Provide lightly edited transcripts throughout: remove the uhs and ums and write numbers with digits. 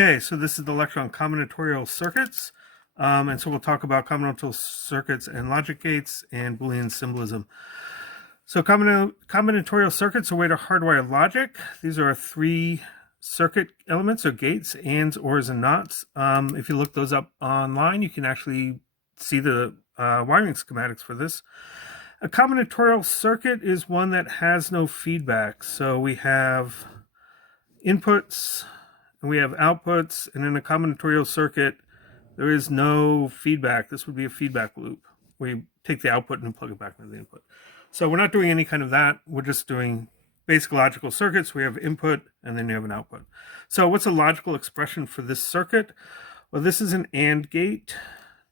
Okay, so this is the lecture on combinatorial circuits. And so we'll talk about combinatorial circuits and logic gates and Boolean symbolism. So combinatorial circuits are a way to hardwire logic. These are three circuit elements or gates, ands, ors, and nots. If you look those up online, you can actually see the wiring schematics for this. A combinatorial circuit is one that has no feedback. So we have inputs and we have outputs, and in a combinatorial circuit, there is no feedback. This would be a feedback loop where you take the output and plug it back into the input. So we're not doing any kind of that. We're just doing basic logical circuits. We have input and then you have an output. So what's a logical expression for this circuit? Well, this is an AND gate.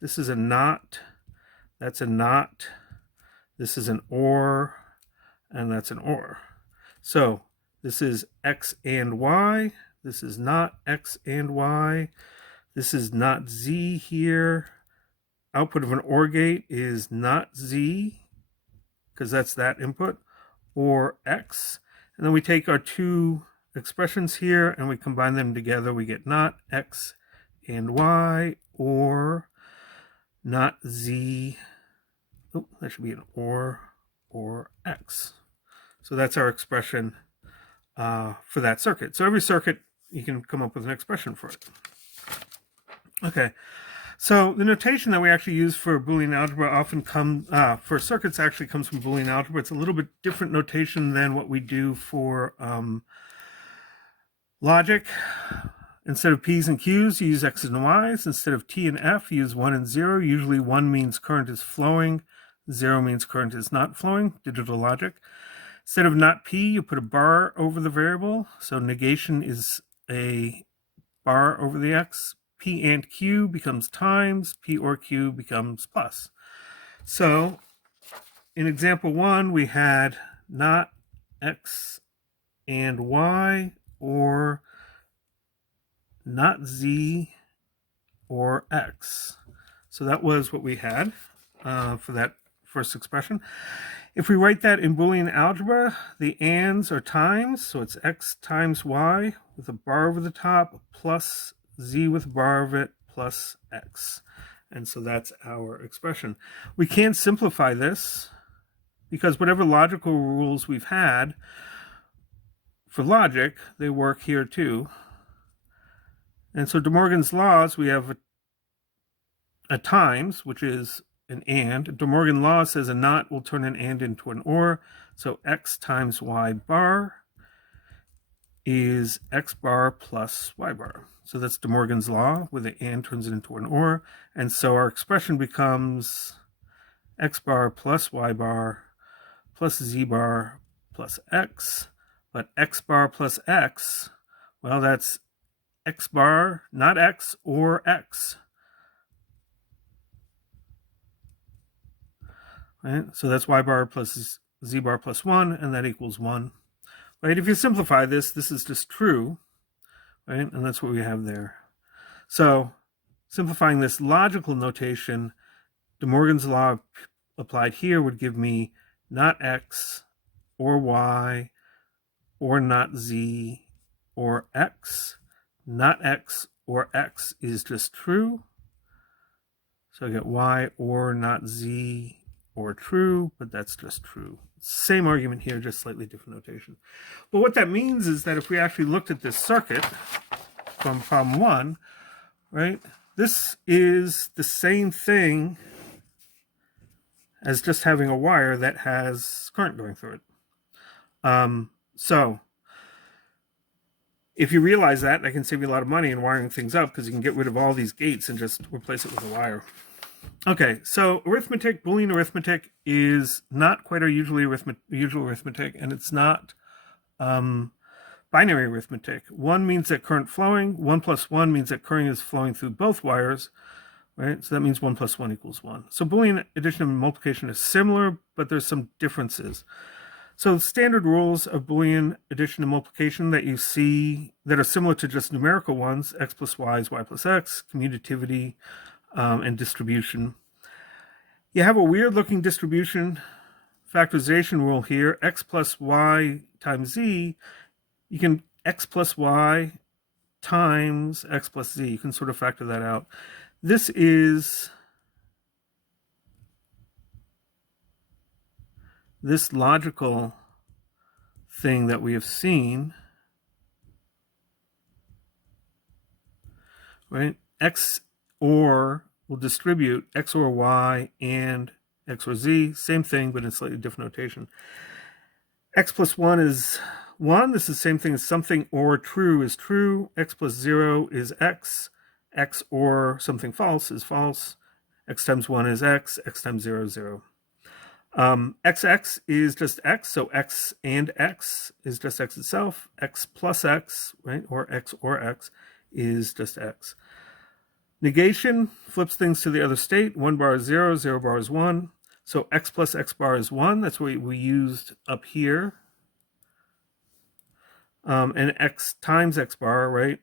This is a NOT. That's a NOT. This is an OR, and that's an OR. So this is X and Y. This is not X and Y. This is not Z here. Output of an OR gate is not Z, because that's that input, or X. And then we take our two expressions here and we combine them together. We get not X and Y, or not Z. Oh, that should be an or X. So that's our expression for that circuit. So every circuit, you can come up with an expression for it. Okay, so the notation that we actually use for Boolean algebra often for circuits actually comes from Boolean algebra. It's a little bit different notation than what we do for logic. Instead of P's and Q's, you use X's and Y's. Instead of T and F, you use 1 and 0. Usually 1 means current is flowing, 0 means current is not flowing, digital logic. Instead of not P, you put a bar over the variable. So negation is a bar over the X. P and Q becomes times, P or Q becomes plus. So in example 1, we had not X and Y, or not Z or X. So that was what we had for that first expression. If we write that in Boolean algebra, the ands are times, so it's X times Y with a bar over the top, plus Z with a bar over it, plus X. And so that's our expression. We can't simplify this because whatever logical rules we've had for logic, they work here too. And so De Morgan's laws, we have a times, which is an and. De Morgan law says a not will turn an and into an or. So X times Y bar is X bar plus Y bar. So that's De Morgan's law, where the and turns it into an or. And so our expression becomes X bar plus Y bar plus Z bar plus X. But X bar plus X, well, that's X bar, not X, or X. Right? So that's Y bar plus Z bar plus 1, and that equals 1. Right? If you simplify this, this is just true. Right? And that's what we have there. So simplifying this logical notation, De Morgan's law applied here would give me not X or Y or not Z or X. Not X or X is just true. So I get Y or not Z or true, but that's just true. Same argument here, just slightly different notation. But what that means is that if we actually looked at this circuit from problem 1, right, this is the same thing as just having a wire that has current going through it. So if you realize that, I can save you a lot of money in wiring things up because you can get rid of all these gates and just replace it with a wire. Okay, so arithmetic, Boolean arithmetic is not quite our usual arithmetic, and it's not binary arithmetic. 1 means that current flowing, 1 plus 1 means that current is flowing through both wires, right? So that means 1 plus 1 equals 1. So Boolean addition and multiplication is similar, but there's some differences. So standard rules of Boolean addition and multiplication that you see that are similar to just numerical ones, x plus y is y plus x, commutativity, and distribution. You have a weird looking distribution factorization rule here, x plus y times z. You can x plus y times x plus z. You can sort of factor that out. This is this logical thing that we have seen, right? X or will distribute x or y and x or z. Same thing, but in slightly different notation. X plus 1 is 1. This is the same thing as something or true is true. X plus 0 is x. X or something false is false. X times 1 is x. X times 0 is 0. XX is just x, so x and x is just x itself. X plus x, right, or x is just x. Negation flips things to the other state. 1 bar is 0, 0 bar is 1. So x plus x bar is 1. That's what we used up here. And x times x bar, right?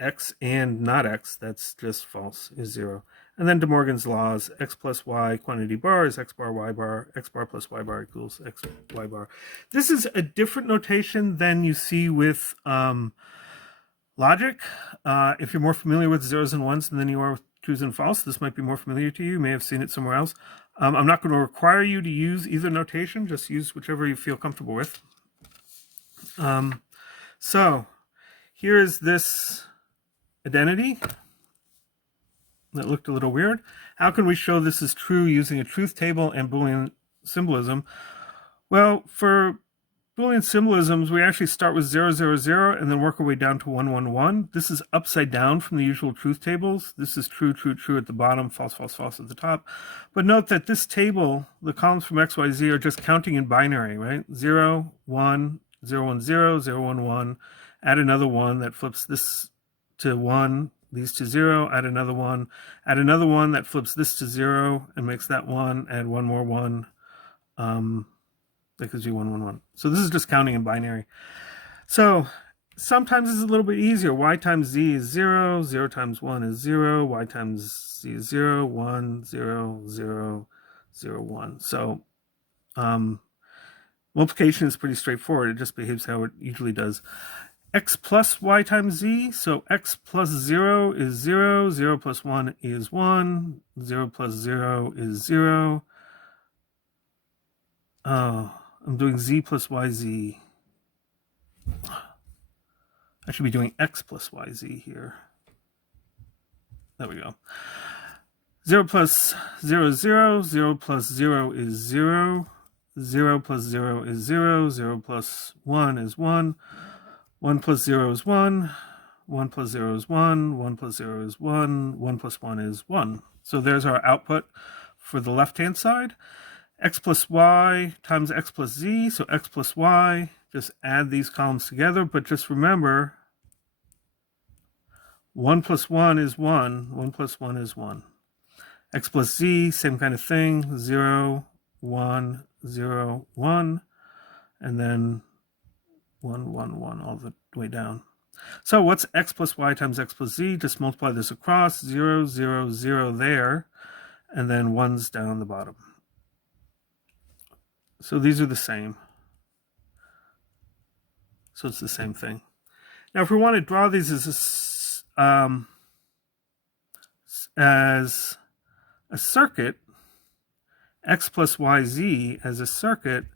X and not x, that's just false, is 0. And then De Morgan's laws, x plus y quantity bar is x bar, x bar plus y bar equals x, y bar. This is a different notation than you see with logic. If you're more familiar with zeros and ones than you are with trues and false, this might be more familiar to you. You may have seen it somewhere else. I'm not going to require you to use either notation. Just use whichever you feel comfortable with. So here is this identity that looked a little weird. How can we show this is true using a truth table and Boolean symbolism? Well, for Boolean symbolisms, we actually start with 0, 0, 0, and then work our way down to 1, 1, 1. This is upside down from the usual truth tables. This is true, true, true at the bottom, false, false, false at the top. But note that this table, the columns from x, y, z are just counting in binary, right? 0, 1, 0, 1, 0, 0, 1, 1. Add another 1 that flips this to 1, these to 0, add another 1. Add another 1 that flips this to 0 and makes that 1, add one more 1. That gives you 1, 1, 1. So this is just counting in binary. So sometimes it's a little bit easier. Y times z is 0, 0 times 1 is 0, y times z is 0, 1, 0, 0, 0, 1. So multiplication is pretty straightforward. It just behaves how it usually does. X plus y times z, so x plus 0 is 0, 0 plus 1 is 1, 0 plus 0 is 0. I'm doing z plus yz. I should be doing x plus yz here. There we go. 0 plus 0 is 0, 0 plus 0 is 0, 0 plus 0 is 0, 0 plus 1 is 1, 1 plus 0 is 1, 1 plus 0 is 1, 1 plus 0 is 1, 1 plus 1 is 1. So there's our output for the left-hand side. X plus y times x plus z, so x plus y, just add these columns together, but just remember, 1 plus 1 is 1, 1 plus 1 is 1. X plus z, same kind of thing, 0, 1, 0, 1, and then 1, 1, 1 all the way down. So what's x plus y times x plus z? Just multiply this across, 0, 0, 0 there, and then 1's down the bottom. So these are the same. So it's the same thing. Now, if we want to draw these as a circuit, x plus yz as a circuit,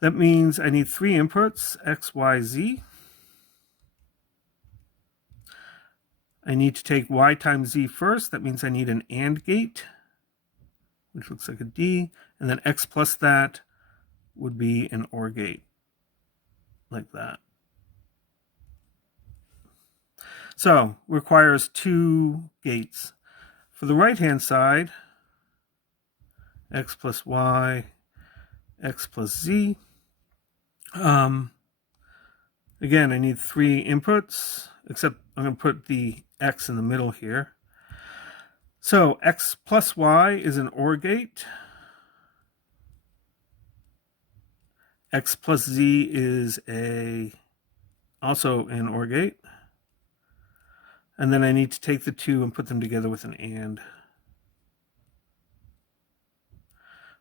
that means I need 3 inputs, x, y, z. I need to take y times z first. That means I need an AND gate, which looks like a D, and then x plus that would be an OR gate, like that. So requires 2 gates. For the right-hand side, x plus y, x plus z. Again, I need 3 inputs, except I'm going to put the x in the middle here. So x plus y is an OR gate. X plus z is also an OR gate. And then I need to take the 2 and put them together with an AND.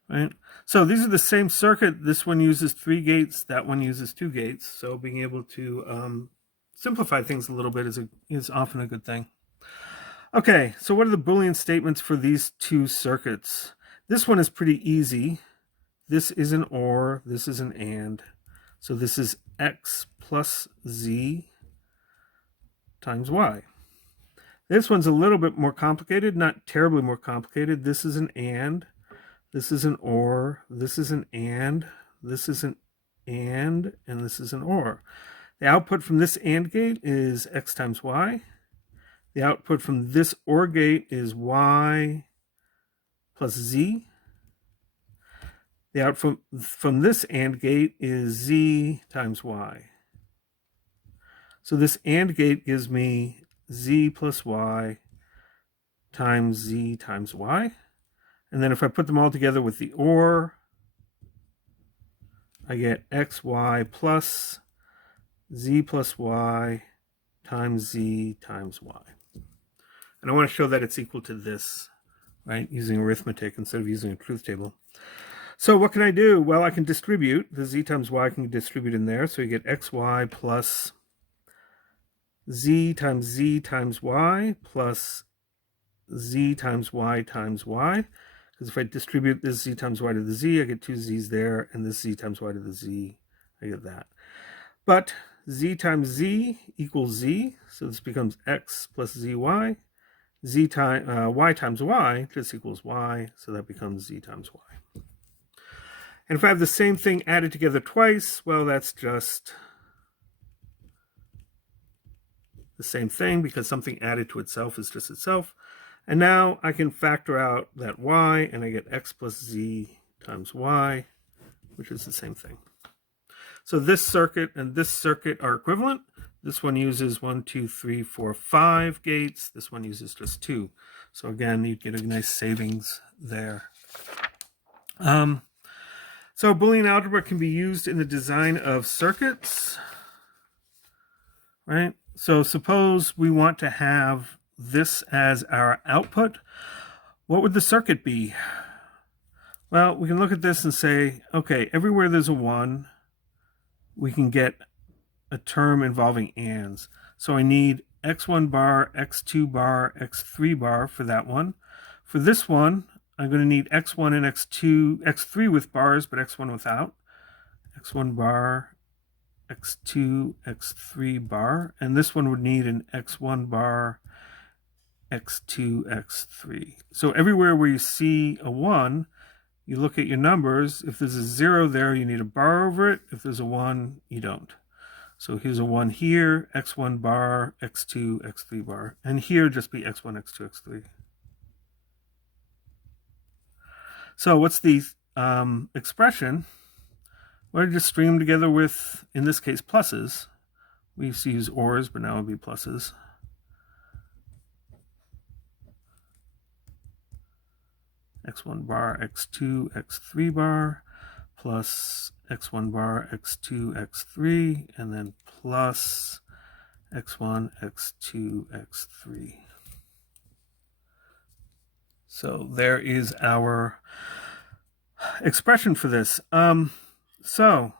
Right? So these are the same circuit. This one uses 3 gates. That one uses 2 gates. So being able to simplify things a little bit is often a good thing. Okay, so what are the Boolean statements for these two circuits? This one is pretty easy. This is an OR, this is an AND. So this is X plus Z times Y. This one's a little bit more complicated, not terribly more complicated. This is an AND, this is an OR, this is an AND, this is an AND, and this is an OR. The output from this AND gate is X times Y. The output from this OR gate is Y plus Z. The output from this AND gate is Z times Y. So this AND gate gives me Z plus Y times Z times Y. And then if I put them all together with the OR, I get XY plus Z plus Y times Z times Y. And I want to show that it's equal to this, right, using arithmetic instead of using a truth table. So what can I do? Well, I can distribute. The Z times Y can distribute in there. So you get XY plus Z times Y plus Z times Y times Y. Because if I distribute this Z times Y to the Z, I get two Z's there. And this Z times Y to the Z, I get that. But Z times Z equals Z. So this becomes X plus ZY. Y times Y just equals Y. So that becomes Z times Y. And if I have the same thing added together twice, well, that's just the same thing because something added to itself is just itself. And now I can factor out that Y, and I get X plus Z times Y, which is the same thing. So this circuit and this circuit are equivalent. This one uses 1, 2, 3, 4, 5 gates. This one uses just 2. So again, you get a nice savings there. So Boolean algebra can be used in the design of circuits, right? So suppose we want to have this as our output. What would the circuit be? Well, we can look at this and say, okay, everywhere there's a 1, we can get a term involving ands. So I need x1 bar, x2 bar, x3 bar for that one. For this one, I'm going to need x1 and x3 with bars, but x1 without. x1 bar, x2, x3 bar. And this one would need an x1 bar, x2, x3. So everywhere where you see a 1, you look at your numbers. If there's a 0 there, you need a bar over it. If there's a 1, you don't. So here's a 1 here, x1 bar, x2, x3 bar. And here just be x1, x2, x3. So what's the expression? Well, just string them together with, in this case, pluses. We used to use ORs, but now it would be pluses. x1 bar, x2, x3 bar, plus x1 bar, x2, x3, and then plus x1, x2, x3. So there is our expression for this. So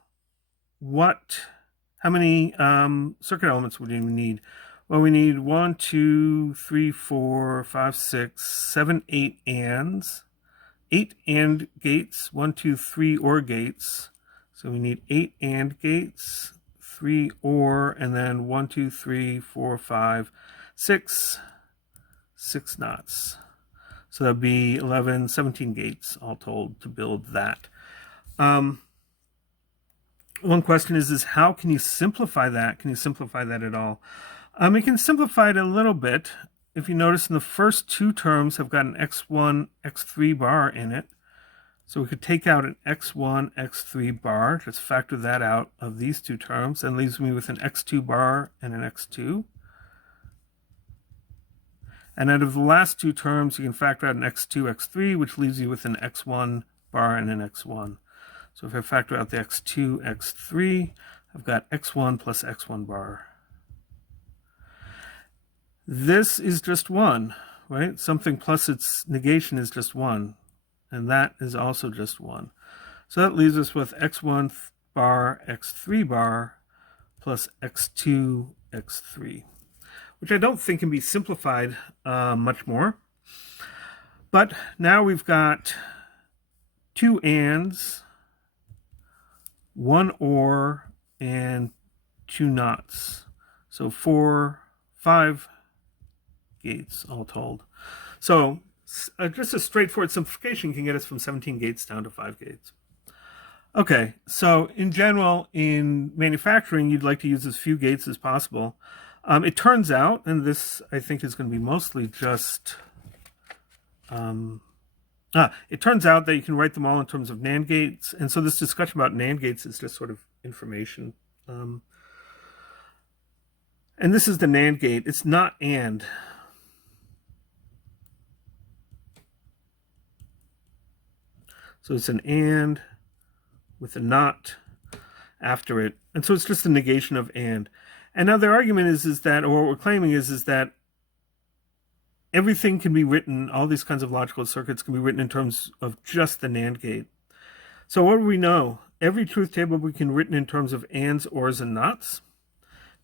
how many circuit elements would we need? Well, we need 1, 2, 3, 4, 5, 6, 7, 8 ands. 8 AND gates, 1, 2, 3 OR gates. So we need 8 AND gates, 3 OR, and then 1, 2, 3, 4, 5, 6 knots. So that'd be 11, 17 gates all told to build that. One question is how can you simplify that? Can you simplify that at all? You can simplify it a little bit. If you notice, in the first 2 terms have got an x1, x3 bar in it. So we could take out an x1, x3 bar, just factor that out of these 2 terms, and leaves me with an x2 bar and an x2. And out of the last 2 terms, you can factor out an x2, x3, which leaves you with an x1 bar and an x1. So if I factor out the x2, x3, I've got x1 plus x1 bar. This is just 1, right? Something plus its negation is just 1. And that is also just 1. So that leaves us with x1 bar, x3 bar, plus x2, x3, which I don't think can be simplified much more. But now we've got two ands, one or, and two nots. So 5 gates all told. So just a straightforward simplification can get us from 17 gates down to 5 gates. Okay, so in general, in manufacturing, you'd like to use as few gates as possible. It turns out, and this I think is going to be mostly just... it turns out that you can write them all in terms of NAND gates, and so this discussion about NAND gates is just sort of information. And this is the NAND gate. It's not AND. So it's an AND with a not after it. And so it's just a negation of AND. And now their argument is that, or what we're claiming is that everything can be written, all these kinds of logical circuits can be written in terms of just the NAND gate. So what do we know? Every truth table we can written in terms of ands, ors, and nots.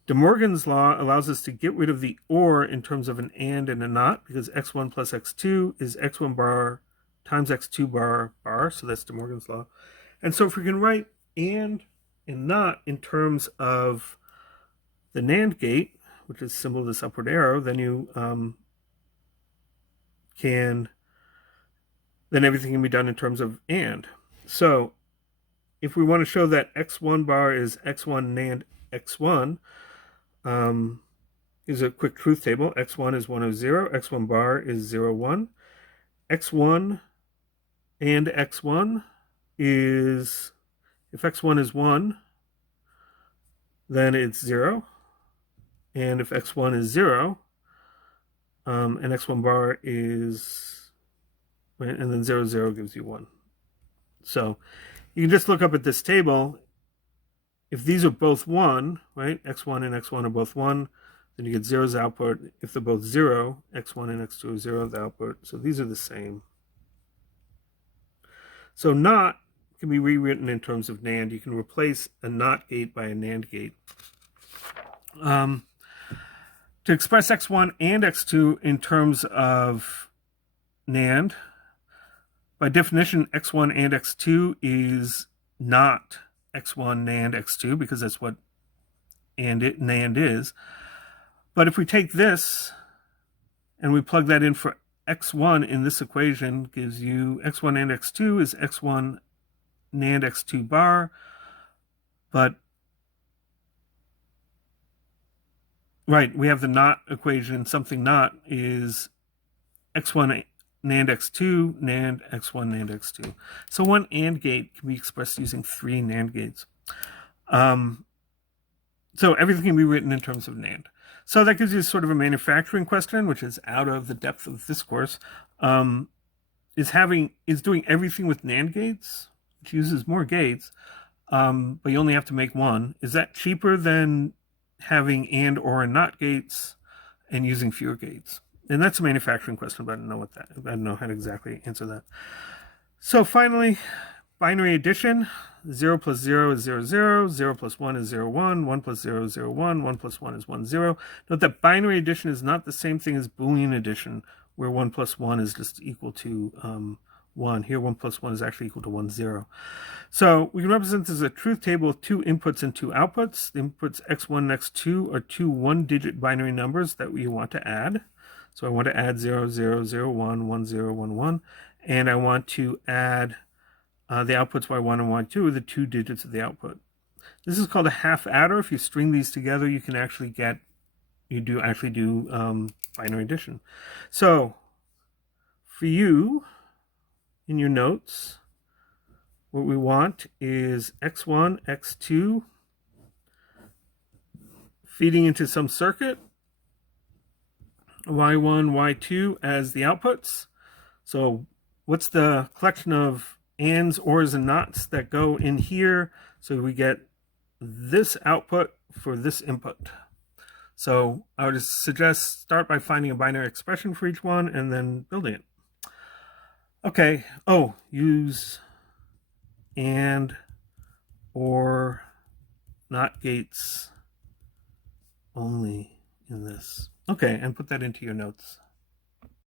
De Morgan's law allows us to get rid of the or in terms of an and a not, because x1 plus x2 is x1 bar times x2 bar bar, so that's De Morgan's law. And so if we can write and not in terms of the NAND gate, which is symbol of this upward arrow, then you then everything can be done in terms of and. So if we want to show that x1 bar is x1 NAND x1, here's a quick truth table. x1 is 1, 0, x1 bar is 0, 1. x1 and x1 is, if x1 is 1, then it's 0. And if x1 is 0, and x1 bar is, and then 0, 0 gives you 1. So you can just look up at this table. If these are both 1, right, x1 and x1 are both 1, then you get 0's output. If they're both 0, x1 and x2 are 0 the output. So these are the same. So not can be rewritten in terms of NAND. You can replace a not gate by a NAND gate. To express x1 and x2 in terms of NAND, by definition, x1 and x2 is not x1 NAND x2, because that's what NAND is. But if we take this and we plug that in for x1 in this equation, gives you x1 and x2 is x1 NAND x2 bar, but right, we have the not equation. Something not is x1 NAND x2, NAND x1, NAND x2. So one AND gate can be expressed using 3 NAND gates. So everything can be written in terms of NAND. So that gives you sort of a manufacturing question, which is out of the depth of this course. Is doing everything with NAND gates, which uses more gates, but you only have to make one. Is that cheaper than having and, or, and not gates and using fewer gates? And that's a manufacturing question, but I don't know how to exactly answer that. So finally, binary addition. 0 plus 0 is 0, 0. 0 plus 1 is 0, 1. 1 plus 0 is 0, 1. 1 plus 1 is 1, 0. Note that binary addition is not the same thing as Boolean addition, where 1 plus 1 is just equal to 1. Here, 1 plus 1 is actually equal to 1, 0. So we can represent this as a truth table with 2 inputs and 2 outputs. The inputs x1 and x2 are 2 one-digit binary numbers that we want to add. So I want to add 0, 0, 0, 1, 1, 0, 1, 1. And I want to add the outputs y1 and y2 are the 2 digits of the output. This is called a half adder. If you string these together, you can actually do binary addition. So for you, in your notes, what we want is x1, x2 feeding into some circuit, y1, y2 as the outputs. So what's the collection of ands, ors, and nots that go in here? So we get this output for this input. So I would suggest start by finding a binary expression for each one and then building it. Okay, use and, or, not gates only in this. Okay, and put that into your notes.